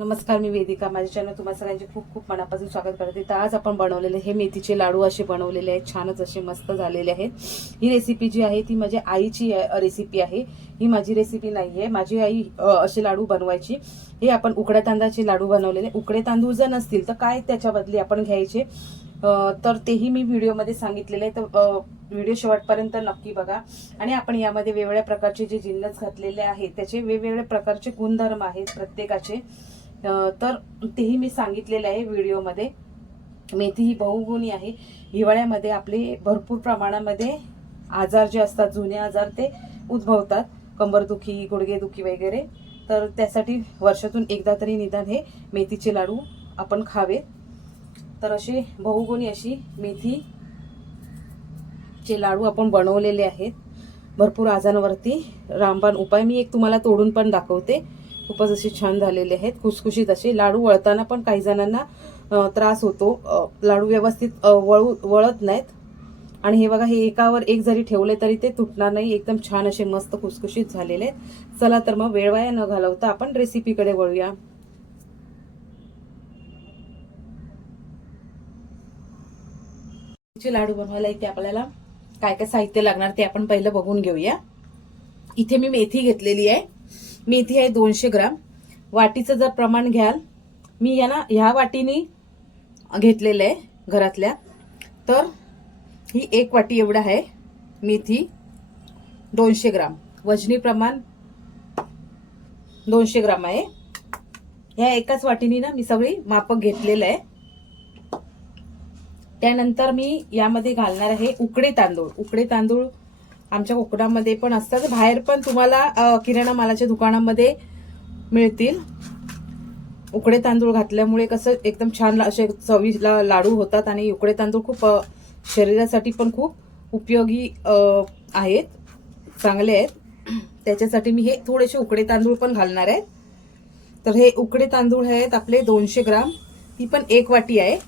नमस्कार मी वेदिका. माझ्या चॅनल तुम्हाला सगळ्यांचे खूप खूप मनापासून स्वागत करते. तर आज आपण बनवलेले हे मेथीचे लाडू असे बनवलेले आहेत. छानच असे मस्त झालेले आहेत. ही रेसिपी जी आहे ती माझ्या आईची रेसिपी आहे. ही माझी रेसिपी नाही आहे माझी आई असे लाडू बनवायची. हे आपण उकड्या तांदळाचे लाडू बनवलेले. उकडे तांदूळ जर नसतील तर काय त्याच्या बदली आपण घ्यायचे? तर तेही मी व्हिडिओमध्ये सांगितलेले आहे. तर व्हिडिओ शेवटपर्यंत नक्की बघा. आणि आपण यामध्ये वेगवेगळ्या प्रकारचे जे जिन्नस घातलेले आहेत त्याचे वेगवेगळ्या प्रकारचे गुणधर्म आहेत प्रत्येकाचे. तर तेही मी सांगितलेलं आहे व्हिडिओमध्ये. मेथी ही बहुगुणी आहे. हिवाळ्यामध्ये आपले भरपूर प्रमाणामध्ये आजार जे असतात जुने आजार ते उद्भवतात. कंबरदुखी गुडघेदुखी वगैरे. तर त्यासाठी वर्षातून एकदा तरी निदान हे मेथीचे लाडू आपण खावेत. तर असे बहुगुणी अशी मेथी चे लाडू आपण बनवलेले आहेत. भरपूर आजारांवरती रामबाण उपाय मी एक तुम्हाला तोडून पण दाखवते. खूपच असे छान झालेले आहेत खुसखुशीत असे लाडू वळताना पण काही जणांना त्रास होतो. लाडू व्यवस्थित वळू वळत नाहीत. आणि हे बघा हे एकावर एक जरी ठेवले तरी ते तुटणार नाही. एकदम छान असे मस्त खुसखुशीत झालेले आहेत. चला तर मग वेळ वाया न घालवता आपण रेसिपीकडे वळूया. लाडू बनवायला इथे आपल्याला काय काय साहित्य लागणार ते आपण पहिलं बघून घेऊया. इथे मी मेथी घेतलेली आहे. मेथी आहे दोनशे ग्राम. वाटीचं जर प्रमाण घ्याल मी या ना ह्या वाटीनी घेतलेलं आहे घरातल्या. तर ही एक वाटी एवढं आहे मेथी दोनशे ग्राम. वजनी प्रमाण दोनशे ग्राम आहे. ह्या एकाच वाटीनी ना मी सगळी मापक घेतलेलं आहे. त्यानंतर मी यामध्ये घालणार आहे उकडे तांदूळ. उकडे तांदूळ आमच्या कोकणामध्ये पण असतात. बाहेर पण तुम्हाला किराणा मालाच्या दुकानामध्ये मिळतील. उकडे तांदूळ घातल्यामुळे कसं एकदम छान असे चवीला लाडू होतात आणि उकडे तांदूळ खूप शरीरासाठी पण खूप उपयोगी आहेत. चांगले आहेत. त्याच्यासाठी मी हे थोडेसे उकडे तांदूळ पण घालणार आहे. तर हे उकडे तांदूळ आहेत आपले दोनशे ग्राम. ती पण एक वाटी आहे.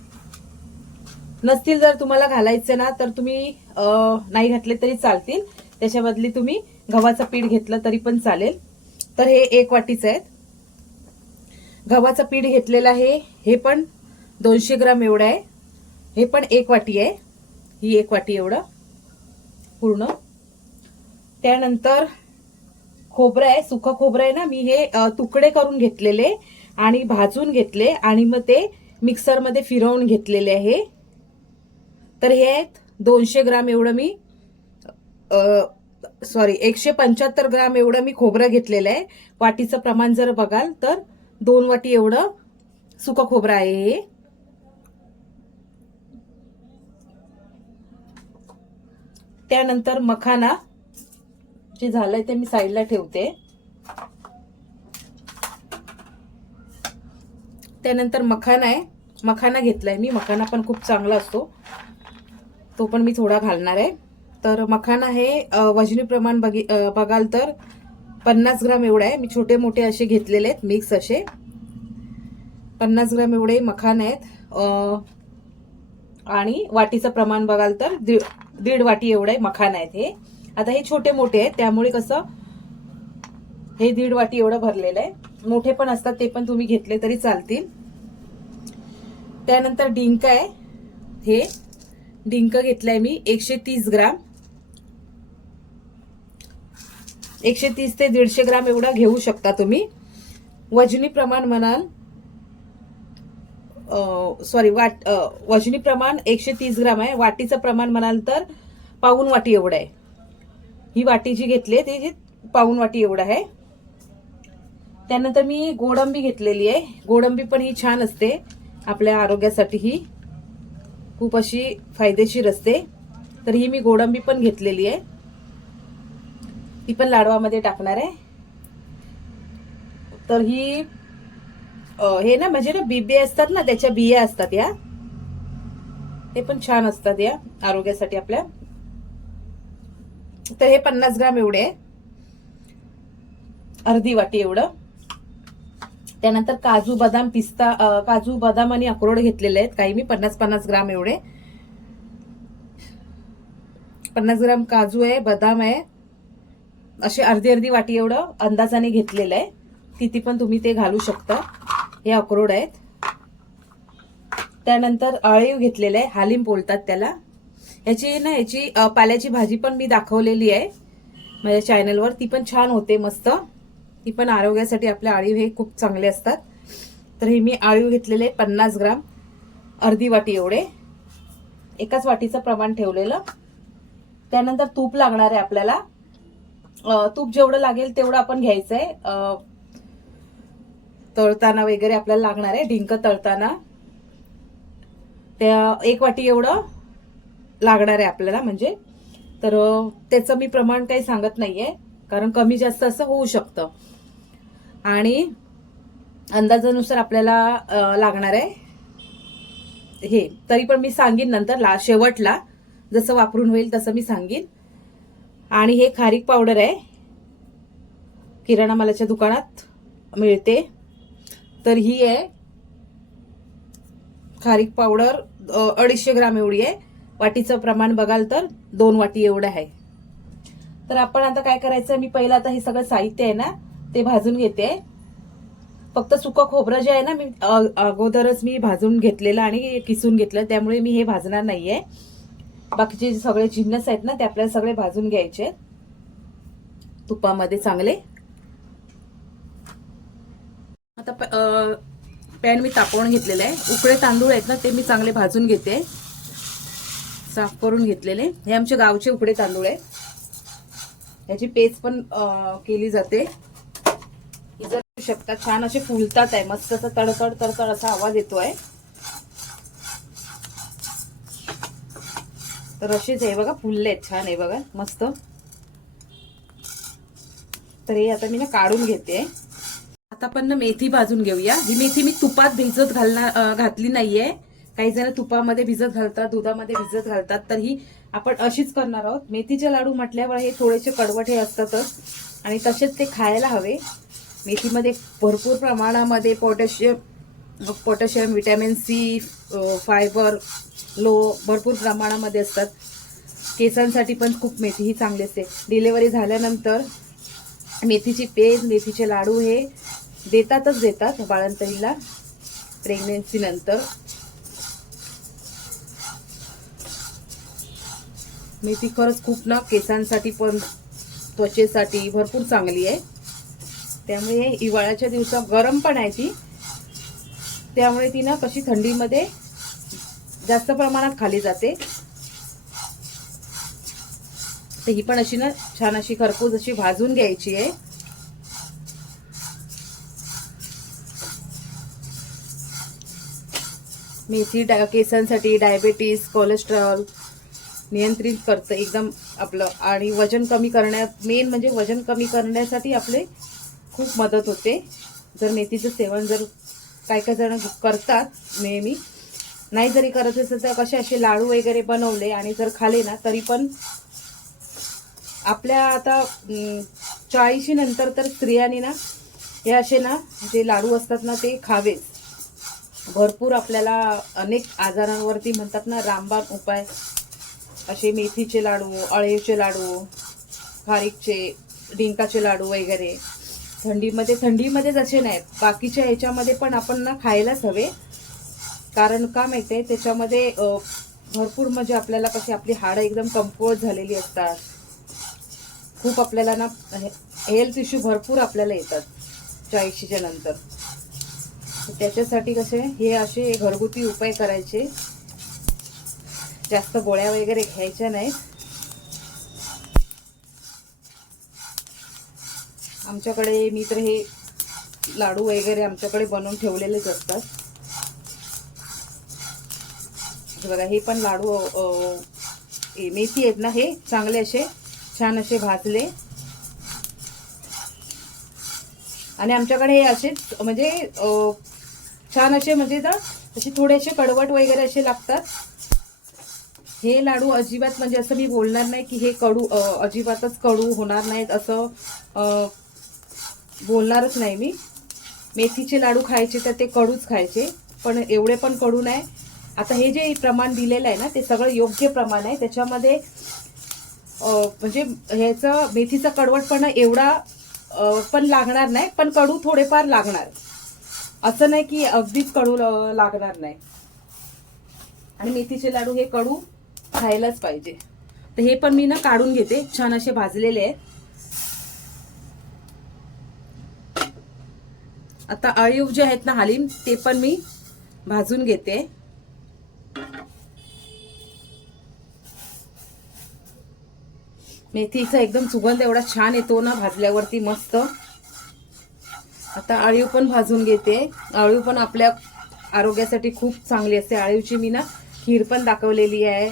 नसतील जर तुम्हाला घालायचे ना तर तुम्ही नाही घातले तरी चालतील. त्याच्या बदली तुम्ही गव्हाचं पीठ घेतलं तरी पण चालेल. तर हे एक वाटीचं आहेत. गव्हाचं पीठ घेतलेलं आहे हे पण दोनशे ग्राम एवढं आहे. हे पण एक वाटी आहे. ही एक वाटी एवढं. पूर्ण. त्यानंतर खोबरं आहे सुखं खोबरं आहे ना मी हे तुकडे करून घेतलेले आणि भाजून घेतले आणि मग ते मिक्सरमध्ये फिरवून घेतलेले आहे. तर हे आहेत. दोनशे ग्राम एवढं मी सॉरी एकशे पंच्याहत्तर ग्राम एवढं मी खोबरं घेतलेलं आहे. वाटीचं प्रमाण जर बघाल तर दोन वाटी एवढं सुकं खोबरं आहे हे. त्यानंतर मखाना जे झालंय ते मी साईडला ठेवते. त्यानंतर मखाना आहे. मखाना घेतलाय मी. मखाना पण खूप चांगला असतो. तो पण मी थोडा घालणार आहे. तर मखाना हे वजनी प्रमाण बघी बघाल तर पन्नास ग्राम एवढं आहे. मी छोटे मोठे असे घेतलेले आहेत मिक्स असे. पन्नास ग्राम एवढे मखान आहेत. आणि वाटीचं प्रमाण बघाल तर दीड दीड वाटी एवढे मखान आहेत हे. आता हे छोटे मोठे आहेत त्यामुळे कसं हे दीड वाटी एवढं भरलेलं आहे. मोठे पण असतात ते पण तुम्ही घेतले तरी चालतील. त्यानंतर डिंक आहे. हे डिंक घेतलाय मी एकशे तीस ग्राम. एकशे तीस ते दीडशे ग्राम एवढा घेऊ शकता तुम्ही. वजनी प्रमाण म्हणाल सॉरी वाट वजनी प्रमाण एकशे तीस ग्राम आहे. वाटीचं प्रमाण म्हणाल तर पाऊन वाटी एवढं आहे. ही वाटी जी घेतली आहे ती जी पाऊन वाटी एवढं आहे. त्यानंतर मी गोडंबी घेतलेली आहे. गोडंबी पण ही छान असते आपल्या आरोग्यासाठी ही. खूप अशी फायदेशीर असते. तर ही मी गोडंबी पण घेतलेली आहे. ती पण लाडवामध्ये टाकणार आहे. तर ही हे ना म्हणजे ना बिबे असतात ना त्याच्या बिया असतात या. ते पण छान असतात या आरोग्यासाठी आपल्या. तर हे पन्नास ग्राम एवढे आहे. अर्धी वाटी एवढं. त्यानंतर काजू बदाम पिस्ता काजू बदाम आणि अक्रोड घेतलेले आहेत. काही मी पन्नास पन्नास ग्राम एवढे. पन्नास ग्राम काजू आहे बदाम आहे. असे अर्धी अर्धी वाटी एवढं अंदाजाने घेतलेलं आहे. किती पण तुम्ही ते घालू शकता. हे अक्रोड आहेत. त्यानंतर अळीव घेतलेलं आहे. हालीम बोलतात त्याला. याची ना याची पाल्याची भाजी पण मी दाखवलेली आहे. माझ्या चॅनलवर ती पण छान होते मस्त. ती पण आरोग्यासाठी आपले आळीव हे खूप चांगले असतात. तर हे मी आळीव घेतलेले पन्नास ग्राम. अर्धी वाटी एवढे. एकाच वाटीचं प्रमाण ठेवलेलं. त्यानंतर तूप लागणार आहे आपल्याला. तूप जेवढं लागेल तेवढं आपण घ्यायचं आहे. तळताना वगैरे आपल्याला लागणार आहे. डिंक तळताना. त्या एक वाटी एवढं लागणार आहे आपल्याला म्हणजे. तर त्याचं मी प्रमाण काही सांगत नाहीये. कारण कमी जास्त असं होऊ शकतं. आणि अंदाजानुसार आपल्याला लागणार आहे. हे तरी पण मी सांगेन नंतर ला शेवटला. जसं वापरून होईल तसं मी सांगेन. आणि हे खारीक पावडर आहे. किराणा मालाच्या दुकानात मिळते. तर ही आहे. खारीक पावडर अडीचशे ग्राम एवढी आहे. वाटीचं प्रमाण बघाल तर दोन वाटी एवढं आहे. तर आपण आता काय करायचं? मी पहिलं आता हे सगळं साहित्य आहे ना ते भाजून घेते. फक्त सुकं खोबरं जे आहे ना मी अगोदरच मी भाजून घेतलेलं आणि किसून घेतलं त्यामुळे मी हे भाजणार नाहीये. बाकीचे जे सगळे जिन्नस आहेत ना ते आपल्याला सगळे भाजून घ्यायचे. तुपामध्ये चांगले. आता पॅन मी तापवून घेतलेलं आहे. उकळे तांदूळ आहेत ना ते मी चांगले भाजून घेते. साफ करून घेतलेले. हे आमचे गावचे उकडे तांदूळ आहे. याची पेज पण केली जाते. बघू शकता छान असे फुलतात आहे. मस्त असा तडतड तडतड असा आवाज येतोय. तर असेच आहे बघा फुलले आहेत. छान आहे बघा मस्त. तर हे आता मी ना काढून घेते. आता पण ना मेथी भाजून घेऊया. ही मेथी मी तुपात भिजत घालणार घातली नाहीये. काही जण तुपामध्ये भिजत घालतात दुधामध्ये भिजत घालतात. तर ही आपण अशीच करणार आहोत. मेथीचे लाडू म्हटल्यावर हे थोडेसे कडवट हे असतातच. आणि तसेच ते खायला हवे. मेथीमध्ये भरपूर प्रमाणामध्ये potassium potassium vitamin C fibre low भरपूर प्रमाणामध्ये असतात. केसांसाठी पण खूप मेथी ही चांगली असते. डिलेवरी झाल्यानंतर मेथीची पेज मेथीचे लाडू हे देतातच देतात बाळंतणीला. प्रेग्नन्सीनंतर मेथी खरंच खूप ना केसांसाठी पण त्वचेसाठी भरपूर चांगली आहे. त्यामुळे हिवाळ्याच्या दिवसात गरम पण आहे ती. त्यामुळे ती ना कशी थंडीमध्ये जास्त प्रमाणात खाली जाते. तर ही पण अशी ना छान अशी खरपूस अशी भाजून घ्यायची आहे. मेथी डा केसांसाठी डायबेटीस कोलेस्ट्रॉल नियंत्रित करतं एकदम आपलं. आणि वजन कमी करण्यात मेन म्हणजे वजन कमी करण्यासाठी आपले खूप मदत होते. जर मेथीचं सेवन जर काय काय जण करतात नेहमी. नाही जरी करत असेल तर कसे असे लाडू वगैरे बनवले आणि जर खाले ना तरी पण आपल्या आता चाळीशी नंतर तर स्त्रियांनी ना हे असे ना जे लाडू असतात ना ते खावेच. भरपूर आपल्याला अनेक आजारांवरती म्हणतात ना रामबाण उपाय. असे मेथीचे लाडू अळेचे लाडू खारीकचे डिंकाचे लाडू वगैरे. थंडीमध्ये थंडीमध्येच असे नाहीत बाकीच्या ह्याच्यामध्ये पण आपण ना खायलाच हवे कारण का माहिती आहे त्याच्यामध्ये भरपूर म्हणजे आपल्याला कशी आपली हाडं एकदम कमकुवत झालेली असतात. खूप आपल्याला ना हेल्थ इश्यू भरपूर आपल्याला येतात चाळीशीच्या नंतर. त्याच्यासाठी कसे हे असे घरगुती उपाय करायचे. जास्त गोळ्या वगैरे घ्यायच्या नाहीत. आमच्याकडे मी तर हे लाडू वगैरे आमच्याकडे बनवून ठेवलेलेच असतात. बघा हे पण लाडू मेथी आहेत ना हे चांगले असे छान असे भाजले. आणि आमच्याकडे हे असे म्हणजे छान असे म्हणजे ना असे थोडेसे कडवट वगैरे असे लागतात. हे लाडू अजिबात म्हणजे असं मी बोलणार नाही की हे कडू अजिबातच कडू होणार नाहीत. असं बोलणारच नाही मी. मेथीचे लाडू खायचे तर ते कडूच खायचे पण एवढे पण कडू नाही. आता हे जे प्रमाण दिलेलं आहे ना ते सगळं योग्य प्रमाण आहे. त्याच्यामध्ये म्हणजे ह्याचं मेथीचा कडवटपणा एवढा पण लागणार नाही पण कडू थोडेफार लागणार. असं नाही की अगदीच कडू ल- लागणार नाही. आणि मेथीचे लाडू हे कडू खायलाच पाहिजे. तर हे पण मी ना काढून घेते. छान असे भाजलेले आहेत. आता अळीव जे आहेत ना हालीम ते पण मी भाजून घेते. मेथीचा एकदम सुगंध एवढा छान येतो ना भाजल्यावरती मस्त. आता आळीव पण भाजून घेते. आळीव पण आपल्या आरोग्यासाठी खूप चांगली असते. आळीवची मी ना खीर पण दाखवलेली आहे.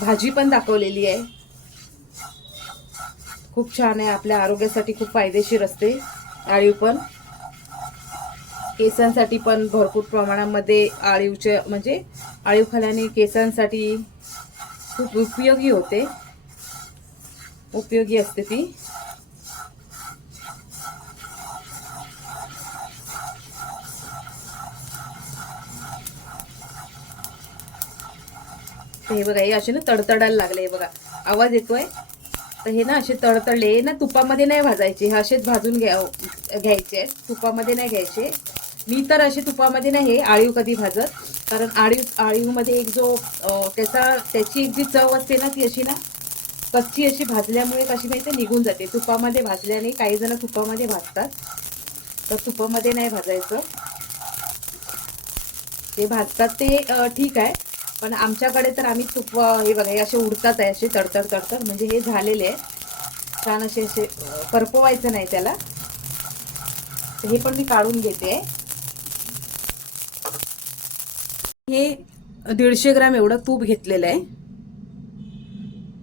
भाजी पण दाखवलेली आहे. खूप छान आहे. आपल्या आरोग्यासाठी खूप फायदेशीर असते आळीव पण. केसांसाठी पण भरपूर प्रमाणामध्ये आळीवचे म्हणजे आळीव खाल्याने केसांसाठी खूप उपयोगी होते. उपयोगी असते ती. हे बघा हे असे ना तडतडायला लागले हे बघा. आवाज येतोय? तर हे ना असे तडतडले ना तुपामध्ये नाही भाजायचे. हे असेच भाजून घ्या घ्यायचे. आहेत तुपामध्ये नाही घ्यायचे. मी तर असे तुपामध्ये नाही हे आळीव कधी भाजत. कारण आळीव आळीवमध्ये एक जो त्याचा त्याची एक जी चव असते ना ती अशी ना कच्ची अशी भाजल्यामुळे कशी माहिती निघून जाते. तुपामध्ये भाजल्याने काही जण तुपामध्ये भाजतात. तर तुपामध्ये नाही भाजायचं. ते भाजतात ते ठीक आहे. पण आमच्याकडे तर आम्ही तुप हे बघा हे असे उडतात आहे असे तडतड तडतड. म्हणजे हे झालेले आहे. छान असे असे अं, करपवायचं नाही त्याला. हे पण मी काढून घेते. हे दीडशे ग्राम एवढं तूप घेतलेलं आहे.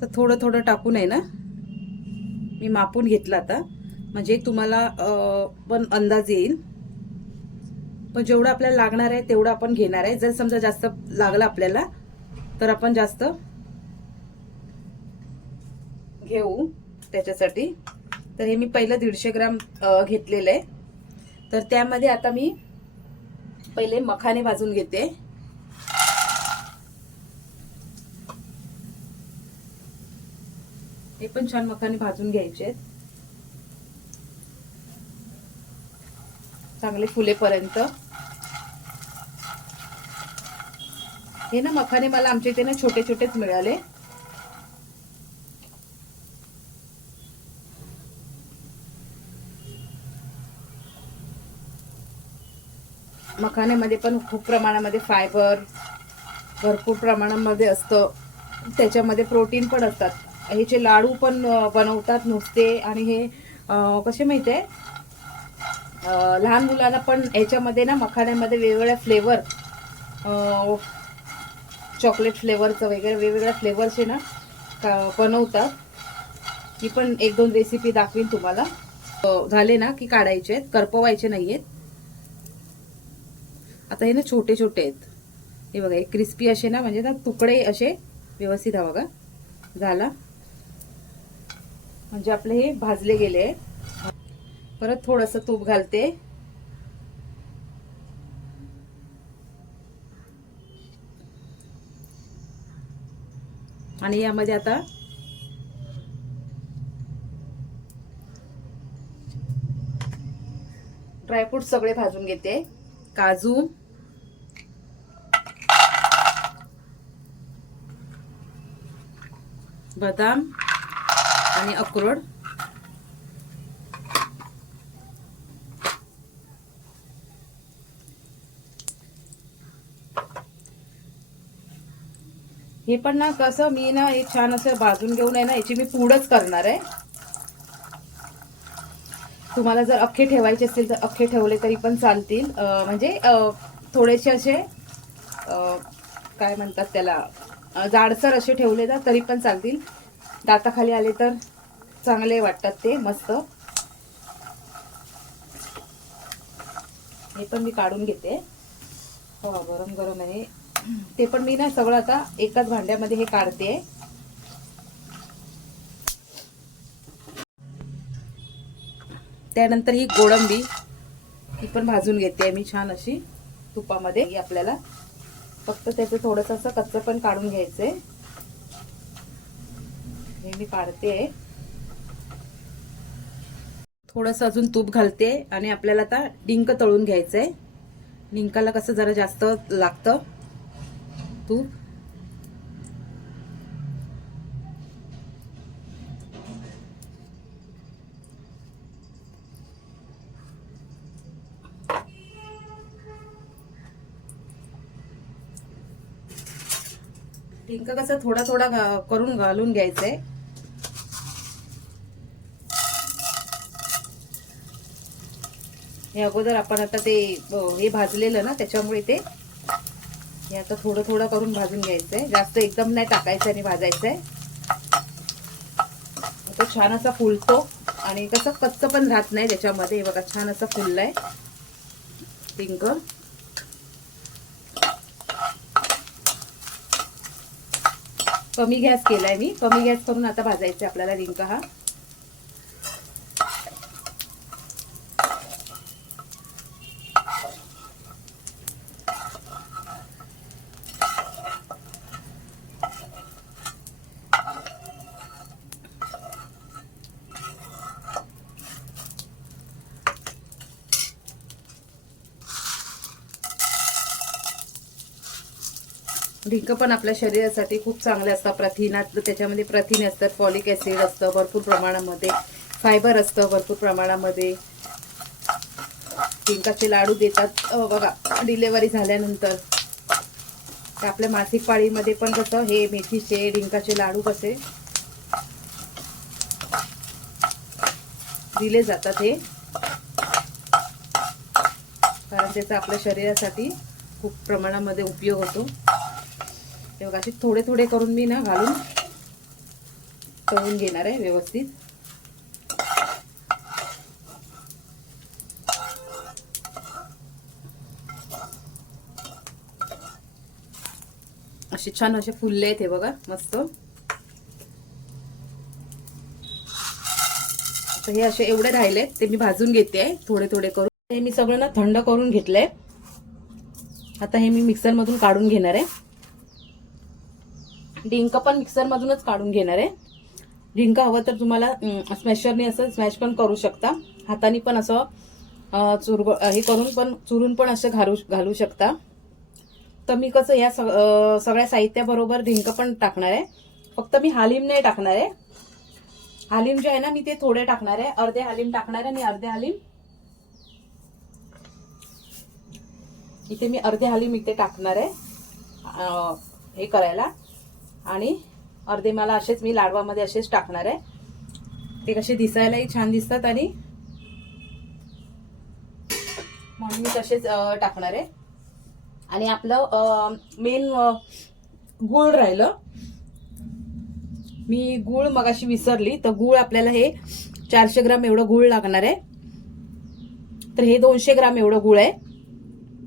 तर थोडं थोडं टाकून आहे ना मी मापून घेतलं आता. म्हणजे तुम्हाला पण अंदाज येईल. पण जेवढं आपल्याला लागणार आहे तेवढं आपण घेणार आहे. जर समजा जास्त लागलं आपल्याला तर आपण जास्त घेऊ त्याच्यासाठी. तर हे मी पहिलं दीडशे ग्राम घेतलेलं आहे. तर त्यामध्ये आता मी पहिले मखाने भाजून घेते. हे पण छान मखाने भाजून घ्यायचे आहेत. चांगले फुलेपर्यंत. हे ना मखाने मला आमच्या इथे ना छोटे छोटेच मिळाले. मखाण्यामध्ये पण खूप प्रमाणामध्ये फायबर भरपूर प्रमाणामध्ये असतं. त्याच्यामध्ये प्रोटीन पण असतात. ह्याचे लाडू पण बनवतात नुसते आणि हे कसे माहिती आहे? लहान मुलांना पण याच्यामध्ये ना मखाण्यामध्ये वेगवेगळ्या फ्लेवर चॉकलेट फ्लेवरचं वगैरे वेगवेगळ्या फ्लेवरचे ना का- बनवतात. मी पण एक दोन रेसिपी दाखवीन तुम्हाला. झाले ना की काढायचे आहेत करपवायचे नाही आहेत आता हे ना छोटे छोटे आहेत. हे बघा एक क्रिस्पी असे ना म्हणजे ना तुकडे असे व्यवस्थित हा बघा. झाला. म्हणजे आपले हे भाजले गेले. परत थोडस तूप घालते. आणि यामध्ये आता ड्रायफ्रूट सगळे भाजून घेते. काजू. बदाम. आणि अक्रोड. हे पण ना कसं मी ना हे छान असं भाजून घेऊन आहे ना याची मी पूडच करणार आहे. तुम्हाला जर अख्खे ठेवायचे असतील तर अख्खे ठेवले तरी पण चालतील. म्हणजे थोडेसे असे काय म्हणतात त्याला जाडसर असे ठेवले तर तरी पण चालतील. दाताखाली आले तर चांगले वाटतात ते मस्त. हे पण मी काढून घेते. हो गरम गरम आहे. ते पण मी ना सगळं आता एकाच भांड्यामध्ये हे काढते. त्यानंतर ही गोडंबी ही पण भाजून घेते मी छान अशी तुपामध्ये. आपल्याला फक्त त्याचं थोडंसं असं कच्चं पण काढून घ्यायचं आहे हे मी काढते थोडंसं अजून तूप घालते आणि आपल्याला आता डिंक तळून घ्यायचंय. डिंकाला कसं जरा जास्त लागतं. तूप. डिंक कसं थोडा थोडा करून घालून घ्यायचंय. हे अगोदर आपण आता ते हे भाजलेलं ना त्याच्यामुळे ते हे आता थोडं थोडं करून भाजून घ्यायचं आहे जास्त एकदम नाही टाकायचं आणि भाजायचं आहे तो छान असा फुलतो आणि कसं कच्च पण राहत नाही त्याच्यामध्ये. हे बघा छान असं फुललं आहे पिंक कमी गॅस केलाय मी. कमी गॅस करून आता भाजायचे आपल्याला रिंक हा. डिंक पण आपल्या शरीरासाठी खूप चांगले असतात. प्रथिनात त्याच्यामध्ये प्रथिने असतात फॉलिक ऍसिड असतं भरपूर प्रमाणामध्ये. फायबर असतं भरपूर प्रमाणामध्ये. डिंकाचे लाडू देतात. बघा डिलेवरी झाल्यानंतर. आपल्या मासिक पाळीमध्ये पण कसं हे मेथीचे डिंकाचे लाडू कसे दिले जातात हे. कारण त्याचा आपल्या शरीरासाठी खूप प्रमाणामध्ये उपयोग होतो. हे बघा असे थोडे थोडे करून मी ना घालून तळून घेणार आहे व्यवस्थित. असे छान असे फुलले आहेत हे बघा मस्त. हे असे एवढे राहिले ते मी भाजून घेते आहे थोडे थोडे करून. हे मी सगळं ना थंड करून घेतलंय. आता हे मी मिक्सर मधून काढून घेणार आहे. डिंक पण मिक्सरमधूनच काढून घेणार आहे. डिंक हवं तर तुम्हाला स्मॅशरने असं स्मॅश पण करू शकता. हाताने पण असं चुरग हे करून पण चुरून पण असं घालू घालू शकता. तर मी कसं या सग- सगळ्या साहित्याबरोबर डिंक पण टाकणार आहे. फक्त मी हालीम नाही टाकणार आहे. हालीम जे आहे ना मी ते थोडे टाकणार आहे. अर्धे हालीम टाकणार आहे आणि अर्धे हालीम. इथे मी अर्धे हालीम इथे टाकणार आहे. हे करायला. आणि अर्धे मला असेच मी लाडवामध्ये असेच टाकणार आहे. ते कसे दिसायलाही छान दिसतात आणि म्हणून मी तसेच टाकणार आहे. आणि आपलं मेन गुळ राहिलं. मी गुळ मगाशी विसरली तर गुळ आपल्याला हे चारशे ग्राम एवढं गुळ लागणार आहे. तर हे दोनशे ग्राम एवढं गुळ आहे.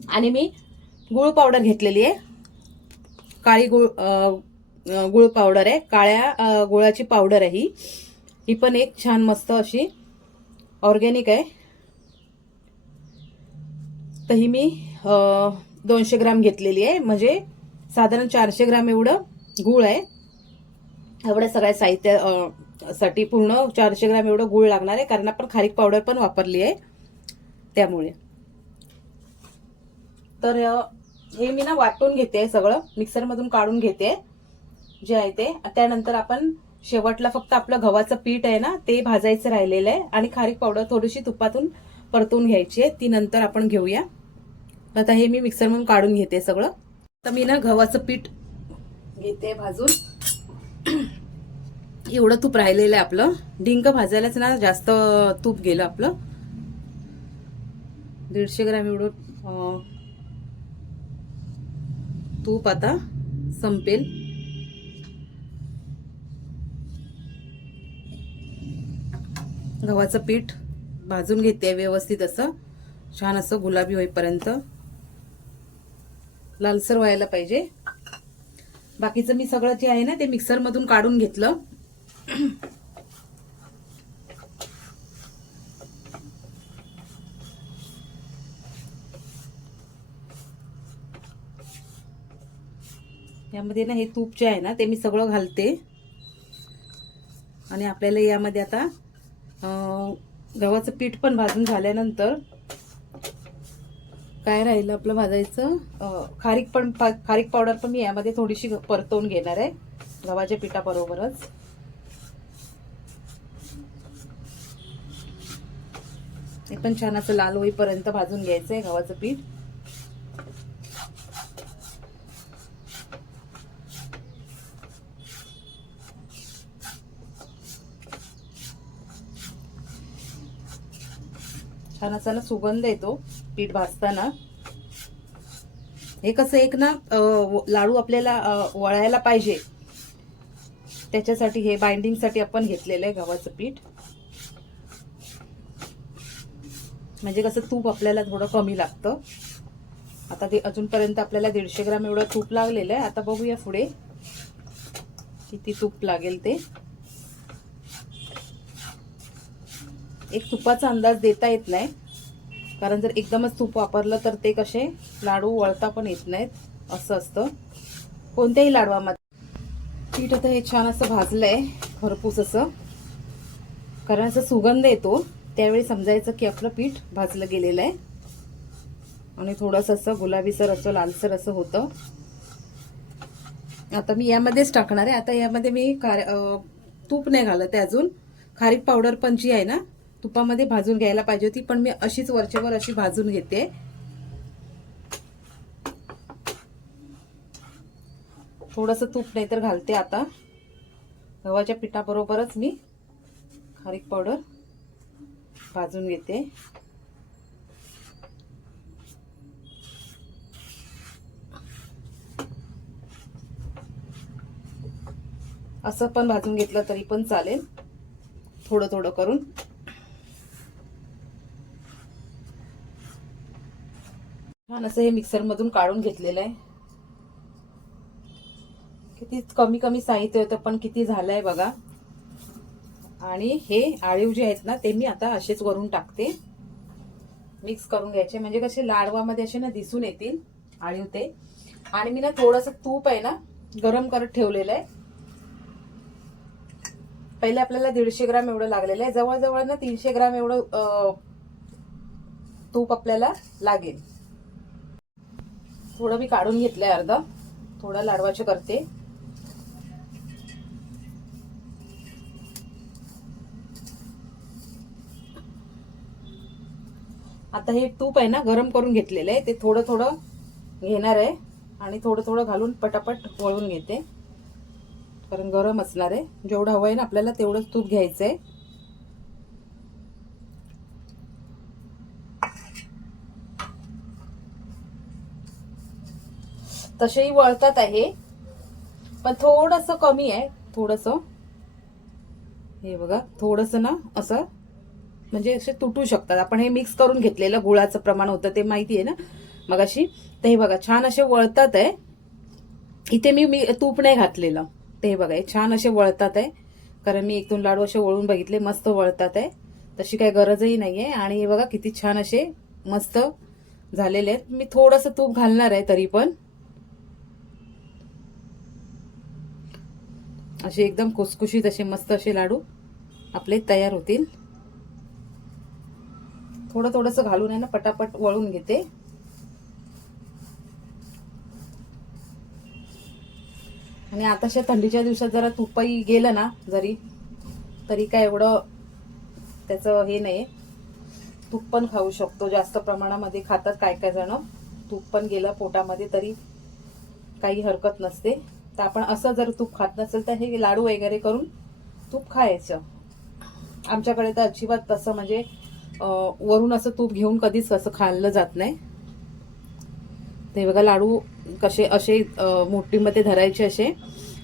आणि मी गुळ पावडर घेतलेली आहे. काळी गुळ गुळ पावडर आहे. काळ्या गुळाची पावडर आहे ही. ही पण एक छान मस्त अशी ऑर्गॅनिक आहे. तर ही मी दोनशे ग्राम घेतलेली आहे. म्हणजे साधारण चारशे ग्राम एवढं गुळ आहे. एवढ्या सगळ्या साहित्या साठी पूर्ण चारशे ग्राम एवढं गुळ लागणार आहे. कारण आपण खारीक पावडर पण वापरली आहे. त्यामुळे. तर हे मी ना वाटून घेते सगळं. मिक्सरमधून काढून घेते. जे आहे ते. त्यानंतर आपण शेवटला फक्त आपलं गव्हाचं पीठ आहे ना ते भाजायचं राहिलेलं आहे. आणि खारीक पावडर थोडीशी तुपातून परतून घ्यायची आहे. ती नंतर आपण घेऊया. आता हे मी मिक्सरमधून काढून घेते सगळं. तर मी ना गव्हाचं पीठ घेते भाजून. एवढं तूप राहिलेलं आहे आपलं. डिंक भाजायलाच ना जास्त तूप गेलं आपलं. दीडशे ग्रॅम एवढं तूप आता संपेल. गव्हाचं पीठ भाजून घेते व्यवस्थित असं. छान असं गुलाबी होईपर्यंत. लालसर व्हायला पाहिजे. बाकीचं मी सगळं जे आहे ना ते मिक्सरमधून काढून घेतलं. यामध्ये ना हे तूप जे आहे ना ते मी सगळं घालते. आणि आपल्याला यामध्ये आता गव्हाचं पीठ पण भाजून झाल्यानंतर काय राहिलं आपलं भाजायचं? खारीक पण पा- खारीक पावडर पण मी यामध्ये थोडीशी परतवून घेणार आहे गव्हाच्या पिठाबरोबरच. हे पण छान असं लाल होईपर्यंत भाजून घ्यायचं आहे गव्हाचं पीठ. छान असा ना सुगंध येतो पीठ भाजताना. हे कसं एक ना लाडू आपल्याला वळायला पाहिजे. त्याच्यासाठी हे बाइंडिंगसाठी आपण घेतलेलं आहे गव्हाचं पीठ. म्हणजे कसं तूप आपल्याला थोडं कमी लागतं. आता ते अजूनपर्यंत आपल्याला दीडशे ग्राम एवढं तूप लागलेलं आहे. आता बघूया पुढे किती तूप लागेल ते. एक तुपाचा अंदाज देता येत नाही. कारण जर एकदमच तूप वापरलं तर ते कसे लाडू वळता पण येत नाहीत असं असतं. कोणत्याही लाडवामध्ये. पीठ आता हे छान असं भाजलंय खरपूस असं. कारण असं सुगंध येतो त्यावेळी समजायचं की आपलं पीठ भाजलं गेलेलं आहे. आणि थोडंसं असं गुलाबीसर असं लालसर असं होतं. आता मी यामध्येच टाकणार आहे. आता यामध्ये मी खार तूप नाही घालत आहे अजून. खारीक पावडर पण जी आहे ना तुपामध्ये भाजून घ्यायला पाहिजे होती पण मी अशीच वरच्यावर अशी भाजून घेते. थोडंसं तूप नाही तर घालते आता. गव्हाच्या पिठाबरोबरच मी खारीक पावडर भाजून घेते. असं पण भाजून घेतलं तरी पण चालेल. थोडं थोडं करून. छान असं हे मिक्सरमधून काढून घेतलेलं आहे. किती कमी कमी साहित्य होतं पण किती झालं आहे बघा. आणि हे आळीव जे आहेत ना ते मी आता असेच वरून टाकते. मिक्स करून घ्यायचे. म्हणजे कसे लाडवामध्ये असे ना दिसून येतील आळीव ते. आणि मी ना थोडंसं तूप आहे ना गरम करत ठेवलेलं आहे. पहिले आपल्याला दीडशे ग्राम एवढं लागलेलं आहे. जवळजवळ ना तीनशे ग्राम एवढं तूप आपल्याला लागेल. थोडं मी काढून घेतलंय अर्ध. थोडं लाडवाचे करते. आता हे तूप आहे ना गरम करून घेतलेलं आहे. ते थोडं थोडं घेणार आहे. आणि थोडं थोडं घालून पटापट वळून घेते. कारण गरम असणार आहे. जेवढं हवं आहे ना आपल्याला तेवढंच तूप घ्यायचं आहे तसेही वळतात आहे. पण थोडस कमी आहे. थोडस. हे बघा थोडस ना असं म्हणजे असे तुटू शकतात. आपण हे मिक्स करून घेतलेलं गुळाचं प्रमाण होतं ते माहिती आहे ना मग अशी तर हे बघा छान असे वळतात आहे. इथे मी मी तूप नाही घातलेलं. ते हे बघा हे छान असे वळतात आहे. कारण मी एक दोन लाडू असे वळून बघितले मस्त वळतात आहे. तशी काही गरजही नाही आहे आणि हे बघा किती छान असे मस्त झालेले आहेत. मी थोडंसं तूप घालणार आहे तरी पण. असे एकदम कुसकुशीत असे मस्त असे लाडू आपले तयार होतील. थोडं थोडंसं घालून आहे ना पटापट वळून घेते. आणि आताच्या थंडीच्या दिवसात जरा तुपही गेलं ना जरी तरी काय एवढं त्याचं हे नाही तूप पण खाऊ शकतो. जास्त प्रमाणामध्ये खातात काय काय जण. तूप पण गेलं पोटामध्ये तरी काही हरकत नसते. तर आपण असं जर तूप खात नसेल तर हे लाडू वगैरे करून तूप खायचं. आमच्याकडे तर अजिबात तसं म्हणजे वरून असं तूप घेऊन कधीच असं खाल्लं जात नाही. ते बघा लाडू कसे असे मोठीमध्ये धरायचे असे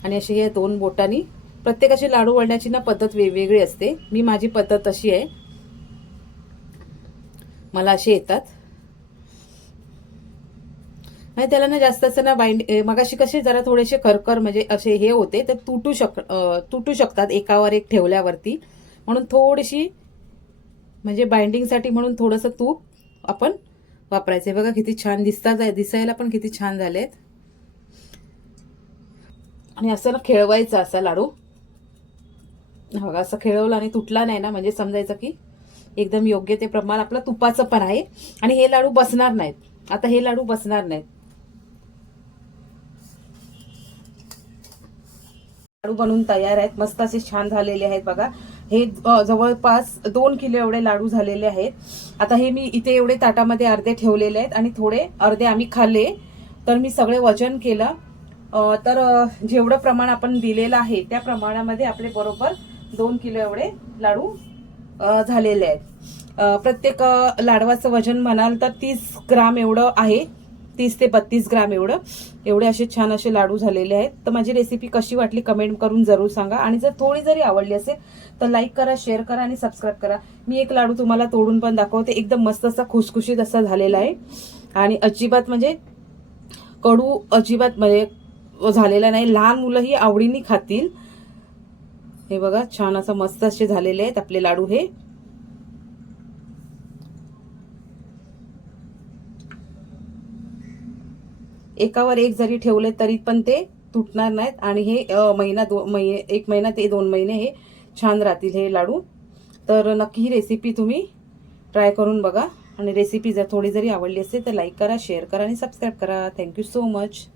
आणि असे हे दोन बोटांनी. प्रत्येकाची लाडू वळण्याची ना पद्धत वेगवेगळी असते. मी माझी पद्धत अशी आहे. मला असे येतात. आणि त्याला ना जास्त असं ना बाइंड मगाशी कसे जरा थोडेसे खरखर म्हणजे असे हे होते तर तुटू शक तुटू शकतात एकावर एक ठेवल्यावरती. म्हणून थोडीशी म्हणजे बाइंडिंगसाठी म्हणून थोडंसं तूप आपण वापरायचे. बघा किती छान दिसतात आहे दिसायला पण किती छान झालेत. आणि असं ना खेळवायचं असा लाडू. बघा असं खेळवलं आणि तुटला नाही ना म्हणजे समजायचं की एकदम योग्य ते प्रमाण आपलं तुपाचं पण आहे. आणि हे लाडू बसणार नाहीत. आता हे लाडू बसणार नाहीत. लाडू बनवून तयार आहेत. मस्त असे छान झालेले आहेत बघा. हे जवळपास दोन किलो एवढे लाडू झालेले आहेत. आता हे मी इथे एवढे ताटामध्ये अर्धे ठेवलेले आहेत आणि थोडे अर्धे आम्ही खाल्ले. तर मी सगळे वजन केलं. तर जेवढं प्रमाण आपण दिलेलं आहे त्या प्रमाणामध्ये आपले बरोबर दोन किलो एवढे लाडू झालेले आहेत. प्रत्येक लाडवाचं वजन म्हणाल तर तीस ग्राम एवढं आहे. तीस ते बत्तीस ग्राम एवढं. एवढे असे छान असे लाडू झालेले आहेत. तर माझी रेसिपी कशी वाटली कमेंट करून जरूर सांगा. आणि जर थोडी जरी आवडली असेल तर लाईक करा शेअर करा आणि सबस्क्राईब करा. मी एक लाडू तुम्हाला तोडून पण दाखवते. एकदम मस्त असा खुसखुशीत असा झालेला आहे. आणि अजिबात म्हणजे कडू अजिबात म्हणजे झालेला नाही. लहान मुलंही आवडीने खातील. हे बघा छान असं मस्त असे झालेले आहेत आपले लाडू हे. एकावर एक जरी ठेवले तरी पण ते तुटणार नाहीत. आणि हे महिना दो महिने एक महिना ते दोन महिने हे छान राहतील हे लाडू. तर नक्की ही रेसिपी तुम्ही ट्राय करून बघा. आणि रेसिपी जर थोडी जरी आवडली असेल तर लाईक करा शेअर करा आणि सबस्क्राईब करा. Thank you so much